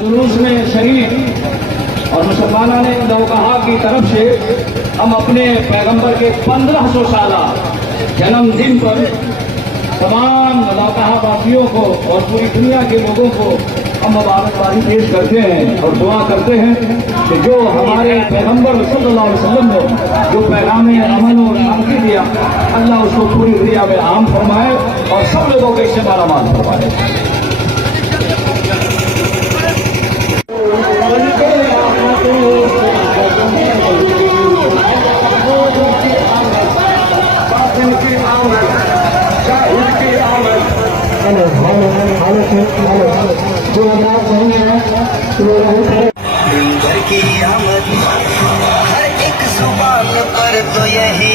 जुलूस में शरीक और मुसलमाना ने नौकहा की तरफ से हम अपने पैगंबर के 1500 साला जन्मदिन पर तमाम नौकहा वासियों को और पूरी दुनिया के लोगों को हम मुबारकबादी पेश करते हैं और दुआ करते हैं कि जो हमारे पैगंबर सल्लल्लाहु अलैहि वसल्लम ने जो पैगाम अमन और शांति दिया, अल्लाह उसको पूरी दुनिया में आम फरमाए और सब लोगों के इससे मालामाल फरमाए। की आमद हर एक जुबान पर तो यही